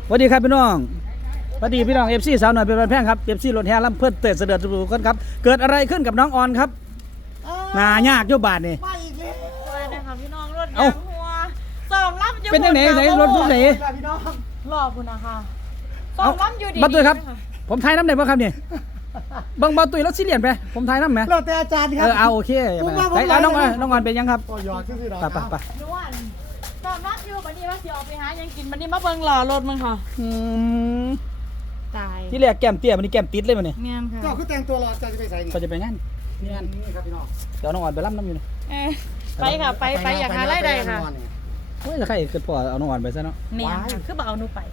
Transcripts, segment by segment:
สวัสดีครับพี่น้องสวัสดีพี่น้อง FC สาวหน่อยเป็นแพงครับ FC รถแห่ลำเพื่อนเตะเสด็จทุกคนครับเกิดอะไรขึ้นกับน้องออนครับงายากอยู่บาทนี่มาอีกแล้วว่านะคะพี่น้องรถยางหัวสองลำอยู่เป็นยังไงไหนรถทุกไหนพี่น้องรอคุณนะคะสองลำอยู่ดีบัตรด้วยครับผมทายน้ำไหนบ้างครับนี่บังเบาตุยรถซีเรียนไปผมทายน้ำไหมเราแต่อาจารย์ครับเอาโอเคไปน้องออนเป็นยังครับก็หยอดซื่อๆดอกไปนวลสองลำอยู่บันนี้ว่าสิออกไปหายังกินบันนี้มาเบิ่งหล่อรถมึงค่ะตายที่แรกแก้มเตี้ยมันนี่แก้มติดเลยมันนี่เมียนค่ะก็คือแต่งตัวรอจะไปใส่นี่ก็จะไปงานนี่ครับพี่น้องเดี๋ยวน้องออนไปรับน้ำอยู่นะไปค่ะไปอยากหาไรใดค่ะเฮ้ยจะใครเกิดปอเอาน้องออนไปซะเนาะเมียนค่ะคือบอกเอาหนูไป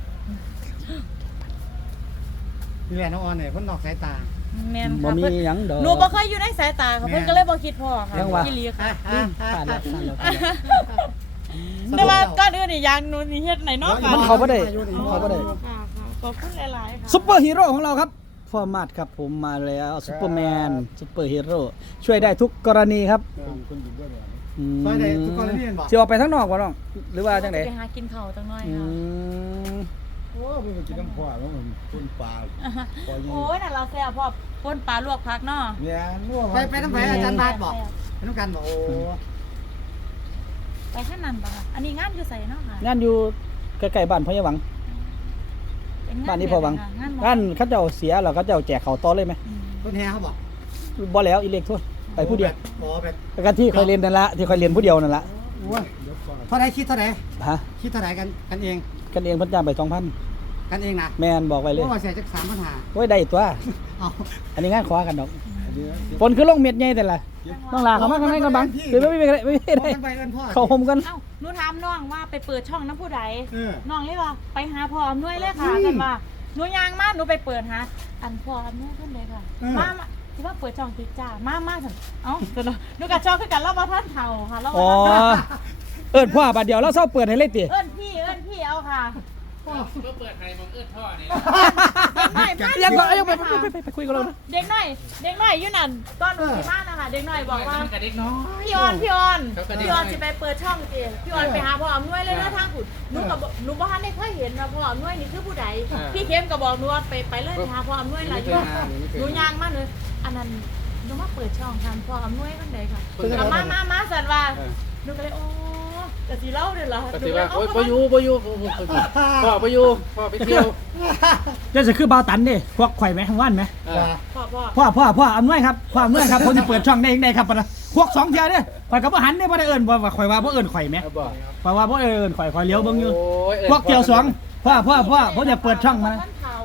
นี่แหละน้องออนเนี่ยพ่นนอกสายตาเมียนบ่ค่ะมีหยังดอกหนูบ่เคยอยู่ในสายตาค่ะเพิ่นก็เลยบ่คิดพ่อค่ะยังวะอีหลีค่ะผ่านแล้วแต่ว่าก่อนอื่นนี่ยางหนูนี่เฮ็ดไหนเนาะค่ะมันเขาไม่ได้เขาไม่ได้ค่ะขอบคุณหลายๆค่ะซุปเปอร์ฮีโร่ของเราครับฟอร์มาตครับผมมาแล้วซุปเปอร์แมนซุปเปอร์ฮีโร่ช่วยได้ทุกกรณีครับซอยใดทุกคนที่เห็นบอกจะออกไปทั้งนอกวะน้องหรือว่าจังไดไปหากินข้าวจังหน่อยอืค่ะมโอ้มึงกินน้ำปลาแล้วมันต้นปลาปลาโอ้ยน่ะเราแซ่บพ่อป่นปลาลวกผักเนาะเนี่ยนัวไปน้ำแผลอาจารย์บาสบอกไปน้ำกันบอกโอ้ไปข้างนั้นปะคะอันนี้งานอยู่ใส่เนาะค่ะงานอยู่ใกล้ๆบ้านพ่อยังหวังเป็นงบ้านนี้พ่อหวังงานงานเขาเจ้าเสียแล้วเขาเจ้าแจกเขาวต่อเลยไหมต้นแฮเขาบอกบ่แล้วอีเล็กทั่วไปผู้เดียวอ๋อแบบกันที่เคยเรียนนั่นละที่เคยเรียนผู้เดียวนั่นละเท่าไหรคิดเท่าไหรฮะคิดเท่าไหรกันเองกันเองเพิ่นจ้างไป2,000 กันเองนะแมนบอกไว้เลยว่าเสียจาก3,500 โอ้ยได้ตัวเอาอันนี้งานขอกันดอกฝนคือลงเม็ดใหญ่แต่ละน้องลาเขามาข้างในกันบังเดี๋ยวไม่ได้พ่อกันไปเอินพ่อเขาห่มกันเอ้าหนูถามน้องว่าไปเปิดช่องน้ำผู้ใดเออน้องเลยว่าไปหาพ่ออำนวยเลยค่ะกันว่าหนูยางมาหนูไปเปิดหาอันพ่ออำนวยเพิ่นเลยค่ะมาที่ว่าเปิดช่องติดจ้ามาสั่นเอ้าเดี๋ยวหนูกับช่องคือกันแล้วบ่ทันเฒ่าค่ะแล้วอ๋อเอิ้นพ่อบาดเดียวแล้วเศร้าเปิดให้เลยติเอิ้นพี่เอาค่ะก็เปิดไทยมองเอื้อท่อนี่เรียนก่อนเอาไปคุยกับเรานะเด็กน้อยอยู่นั่นตอนหนูสิมานะคะเด็กน้อยบอกว่ากับเด็กน้อยพี่ออนเขาก็ได้พี่ออนจะไปเปิดช่องเองพี่ออนไปหาพ่ออำนวยเลยนะทางขุดหนูบ่ทันได้เคยเห็นว่าพ่ออำนวยนี่คือผู้ใดพี่เข้มก็บอกหนูว่าไปเลยไปหาพ่ออำนวยล่ะอยู่หนูย่างมาเลยอันนั้นหนูมาเปิดช่องทางพ่ออำนวยคนใดค่ะก็มาสั่นว่าหนูก็เลยโอ้แต่สิเล่าเด้อล่ะก็ถือว่าโอ้ยบ่อยู่พ่อไปเที่ยวจะจะคือเบาตันดิพวกข่อยไหมว่านไหมพ่อพ่ออำนวยครับพ่ออำนวยครับผมจะเปิดช่องได้ยังไงครับปะนะพวก2เที่ยเด้อข่อยก็บ่หันได้บ่ได้เอิ้นว่าข่อยว่าบ่เอิ้นข่อยไหมบ่ข่อยว่าบ่เอิ้นข่อยเลี้ยวเบิ่งอยู่โอ้ยพวกเที่ยว2พ่อผมจะเปิดช่องมานะ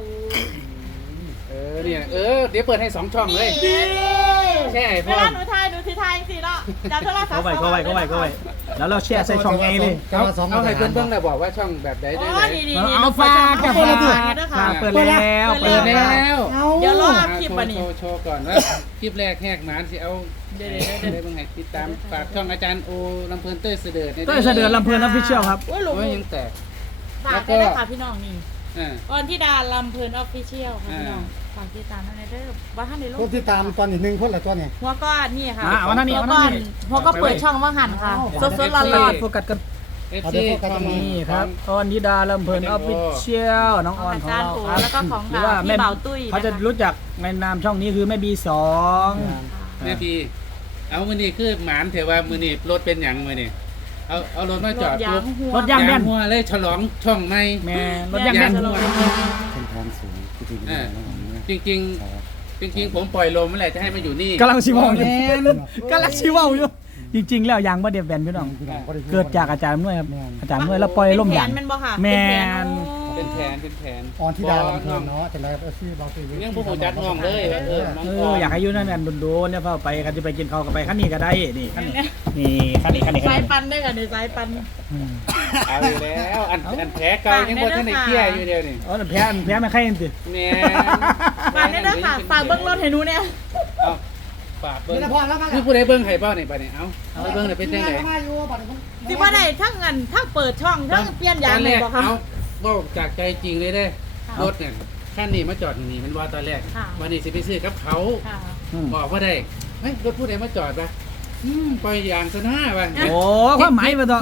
เนี่ยเดี๋ยวเปิดให้2ช่องเลยใช่เวพ่อลาหนูทายสิเนาะจับโทรศัพท์ก็ไว้แล้วเราแชร์ใส่ช่องไงเลยเอาให้เพื่อนๆแล้วบอกว่าช่องแบบใดได้อ๋ไหอน นี่เอาฝากกับเปิเปิดดค่ะเปิดแล้วเปิดแล้วเดี๋ยวรอคลิปอันนี้โชว์ก่อนว่าคลิปแรกแหกหมานสิเอาได้บ้างไงติดตามฝากช่องอาจารย์โอลำเพลินเต้ยเสด็จเต้ยเสด็จลำเพลินออฟฟิเชียลครับโอ้ยหลงโอ้ยยังแตกฝากได้ค่ะพี่น้องนี่อ่าออนธิดาลำเพลินออฟฟิเชียลค่ะพี่น้องฝากติดตามในเด้อว่าท่านในโลคนกที่ตามตอนนี้1คนละตัวเนี่ยหัวก้อนนี่ค่ะวันนั้นนี่หัวก็เปิดช่องว่างหันค่ะสดๆร้อนโฟกัสกัน FC ช่องนี่ครับออนธิดาลำเพลินออฟฟิเชียลน้องๆออนอาของจารย์เราโอครับแล้วก็ของหรือว่าแม่พี่เบาตุ้ยเขาจะรู้จักในนามช่องนี้คือแม่บี2 แม่พีเอามือนี่คือหมานเถอะว่ามือนี่รถเป็นหยังมือนี่เอารถมาจอดยางหัวรถยางแน่นหัวเลยฉลองช่องใหม่แม่รถยางแน่นหัวเป็นทางสูงที่ดีนะจริงผมปล่อยลมเมื่อไหร่จะให้มาอยู่นี่กำลังชิวอยู่กำลังชิวอยู่จริงๆแล้วยางบ่เดียบแบนพี่น้องเกิดจากอาจารย์นุ่ยครับอาจารย์นุ่ยแล้วปล่อยล่มยางเป็นแผนมันบ่ค่ะแม่นเป็นแผนออนที่ดาวลำเพลินเนาะแต่ไรก็ชื่อเราคือยังผู้จัดน้องเลยน้องอยากให้อยู่นั่นโดนๆเนี่ยพาไปกันจะไปกินข้าวกันไปขั้นนี้ก็ได้นี่ขั้นนี้สายปันได้กันในสายปันเอาอยู่แล้วอันแผลเก่ายังบ่ทันได้เคลียร์อยู่เดียวนี่อ๋อแพ้ไม่ใครเองสิเนี่ยฝากได้ด้วยค่ะฝากเบิ้งรถให้หนูเนี่ยเอาฝากเบิ้งนี่ละพอแล้วกันคือผู้ใดเบิ้งให้เป้านี่บัดนี้เอาไปเบิ้งได้เป็นจังได๋มาอยู่บัดนี้สิว่าได้ทั้งเงินทั้งเปิดช่องทั้งเปลี่ยนยางเลยบ่คะเอาบอกจากใจจริงเลยเด้รถเนี่ยคันนี้มาจอดนี่มันว่าตอนแรกวันนี้สิไปซื้อกับเขาค่ะบอกว่าได้เฮ้ยรถผู้ใดมาจอดปะปล่อยยางซะหน้าปะโอ้ความหมายมาต่อคิด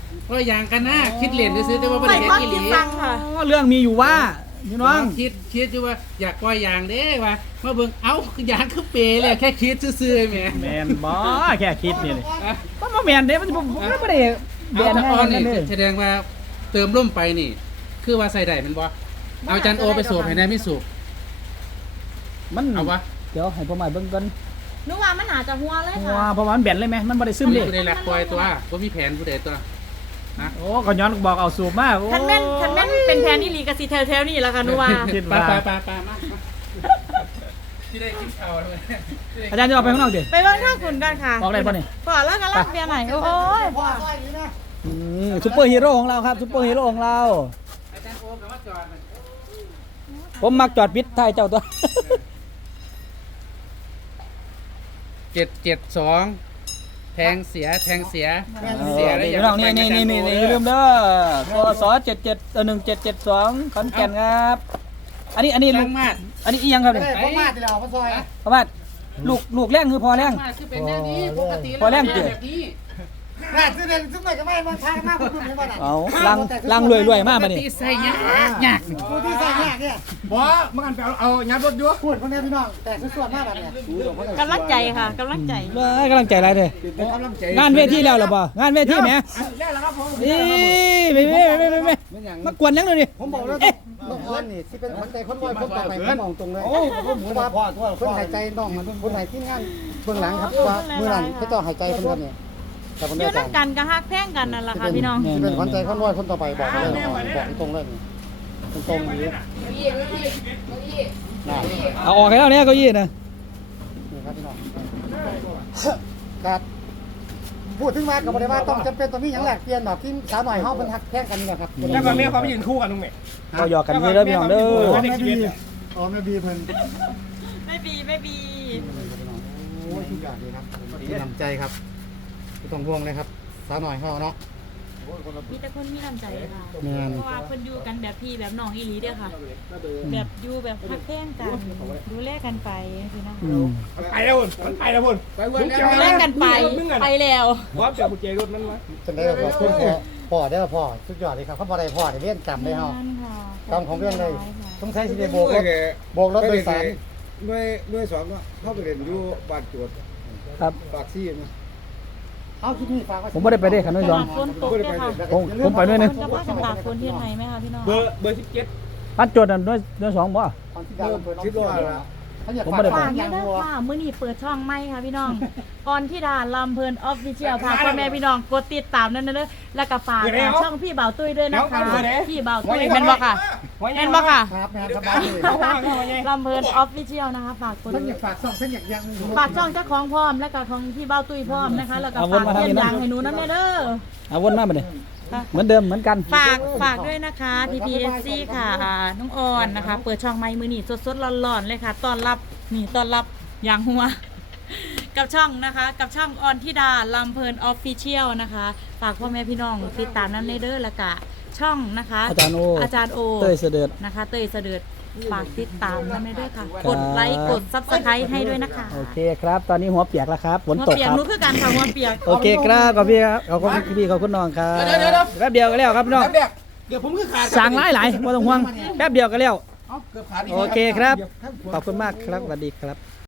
ปล่อยอย่างกันนะคิดเล่นซื้อแต่ว่าบ่ใส่ได้ความเฮ็ดอีหคิดลีฟังค่ะเรื่องมีอยู่ว่าพี่น้องคิดอยู่ว่าอยากปล่อยอย่างเด้ว่ามาเบิ่งเอ้าอย่างคือเปเลยแค่คิดซื่อๆแหมแมนบ่แค่คิดนี่เลยอ่ะมันบ่แมนเด้มันบ่ได้แบเอานถ้าให้ออนนั่นี่นเด้แสดงว่าเติมร่มไปนี่ คือว่าใส่ได้แมันบ่เอาจันโอไปสูบให้ได้ไม่สูบมันเอาวะเดี๋ยวให้พ่อใหม่เบิ่งก่อนหนูว่ามันอาจจะหัวเลยว่าค่ะเพราะว่ามันแบนเลยไหมมันบ่ได้ซึมเลยผู้ใดหลักปล่อยตัวบ่มีแผนผู้ใดตัวโอ้ก็ย้อนบอกเอาสูบมาโอ้คันแม่นเป็นแพนนี่ลีกะสิแถวๆนี่แหละค่ะหนูว่าคิดไปว่าไปมาที่ได้กินข้าวเลยอาจารย์จะออกไปข้างนอกดิไปเบิ่งทางคุณกันค่ะออกได้ปะนี่ก่อนแล้วก็รับเบียร์หน่อยโอ้ยพ่อซอยนี้นะซุปเปอร์ฮีโร่ของเราครับซุปเปอร์ฮีโร่ของเราอาจารย์โอมกับว่าจอดผมมักจอดปิดท้ายเจ้าตัว 772แทงเสียเสียแล้วอย่าพี่น้องนี่อย่าลืมเด้อกส771772ขอนแก่นครับ อันนี้ลูลูกกมาดอันนี้อีหยังครับไม่เนี่ยได้พ่อมาที่เราพ่อซอยนะประมาณลูกแรงคือพอแรงมาคือเป็นแนวนี้ปกติพอแรงเกิดแบบนี้น่าซื้อเด่นซื้อใหม่ก็ไม่มาทางมากคุณไม่มาดันเอาลังรวยๆมากปมาก นี่ติใส่ยากกูที่ใส่แยกเนี่ยบ่มันกันไปเอายัดรถอยู่พูดคนนี้พี่น้องแต่ส่วนมากแบบเนี้ยกำลังใจค่ะกำลังใจเลยกำลังใจอะไรเลยเป็นกำลังใจงานเวทีแล้วเหรอบ่งานเวทีแหมแล้วล่ะครับผมไม่มากวนยังเลยดิผมบอกแล้วน้องออนนี่ที่เป็นคนใจคนรวยคนต่อไปผมมองตรงเลยโอ้ผมหมูมาพ่อทั่วคนหายใจน้องมันคนไหนที่งานเบื้องหลังครับว่าเมื่อนั้นเขาต้องหายใจคนกันเนี่ยแต่คนอได้ยู่ใจน้ำกันก็ฮักแพงกันนั่นแหละค่ะพี่น้องที่เป็นคนใจคนรวยคนต่อไปบอกเลยบอกตรงเลยตรงนี้นะเอาออกให้แล้วเนี่ยเก้าอี้นะนี่ครับพี่น้องครับพูดถึงมากับบอกได้ว่าต้องจำเป็นตรงนี้อย่างแรกเปลี่ยนแบบที่สาวหน่อยเฮาเป็นหักแท่งกันนี่แหละครับแล้วก็แม่เขาไปยืนคู่กันตรงไหนก็หยอกกันนี่แล้วพี่น้องเด้อแม่บีอ๋อแม่บีเพิ่นไม่บีโอ้ยทุกอย่างดีครับมีน้ำใจครับไม่ต้องห่วงเลยครับสาวหน่อยเฮาเนาะมีแต่คนมีน้ำใจค่ะแม่นเพราะว่าคนอยู่กันแบบพี่แบบน้องอีหลีเด้อค่ะ แบบอยู่แบบฮักแพงกันดูแลกันไปพี่น้องไปแล้วมันไปแล้วพุ่นไปวันดูแลกันไปไปแล้วว่าเจ้าบุเจรถมันมาจังได้ขอบคุณพ่อเด้อพ่อสุดยอดเลยครับเขาบ่ได้พ่อได้เรียนจำเลยเฮานั่นค่ะจำของเรียนเลยต้องใช้สิได้โบกรถโดยสารด้วยสองก็เข้าไปเรียนอยู่บ้านจวดครับปากซี่นะเอาที่นี่ฝากไว้ผมไม่ได้ไปได้ขันน้อยตยองลาดฝนตกเด้อค่ะผมไปด้วยนะคนก็ว่ากันตากฝนที่ไหนไหมคะพี่น้องเบอร์17 พัดจดนั่นด้วย2บ่ตอนที่ดาวเปิดน้องเสือเขาอยากผมฝากไม่ได้ไปฝากเยอะเด้อค่ะมื้อนี้เปิดช่องใหม่ค่ะพี่น้องก่อนที่ดาลำเพลินออฟฟิเชียลพาพ่อแม่พี่น้องกดติดตามนั่นเด้อแล้วก็ฝากช่องพี่เบาตุ้ยด้วยนะคะพี่เบาตุ้ยแม่นบ่ค่ะแม่นบ่ค่ะครับแม่สบายเลยลำเพลินออฟฟิเชียลนะคะฝากกดท่านอยากฝากส่องท่านอยากยังฝากช่องเจ้าของพร้อมแล้วก็ของพี่เบาตุ้ยพร้อมนะคะแล้วก็ฝากเยี่ยมยังให้หนูน้ำเด้อเอาวนมาบ่นี่เหมือนเดิมเหมือนกันฝากด้วยนะคะ TPSC ค่ะน้องออนนะคะ เปิดช่องไม้มือนี่สดๆร้อนๆเลยค่ะต้อนรับอย่างหัว กับช่องนะคะ กับช่องออนทิดาลำเพลินออฟฟิเชียลนะคะฝากพ่อแม่พี่น้องติดตามนั้นเลยเด้อแล้วก็ช่องนะคะอาจารย์โอ เต้ยเสด็จนะคะเต้ยเสด็จฝากติดตามนั้นเลยด้วยค่ะ กดไลค์กดซับสไครต์ให้ด้วยนะคะโอเคครับ ตอนนี้หัวเปียกแล้วครับฝนหัวตกเปียคกรับรู้คือกันค่ะหัวเปียกโอเคครับขอบพี่ครับขอบคุณพี่ขอบคุณน้องครับแป๊บเดียวก็แล้วครับพี่น้องเดี๋ยวผมคือขาดสั่งหลายๆไม่ต้องห่วงแป๊บเดียวก็แล้วเกือบขาดโอเคครับ ขอบคุณมากครับสวัสดีครับ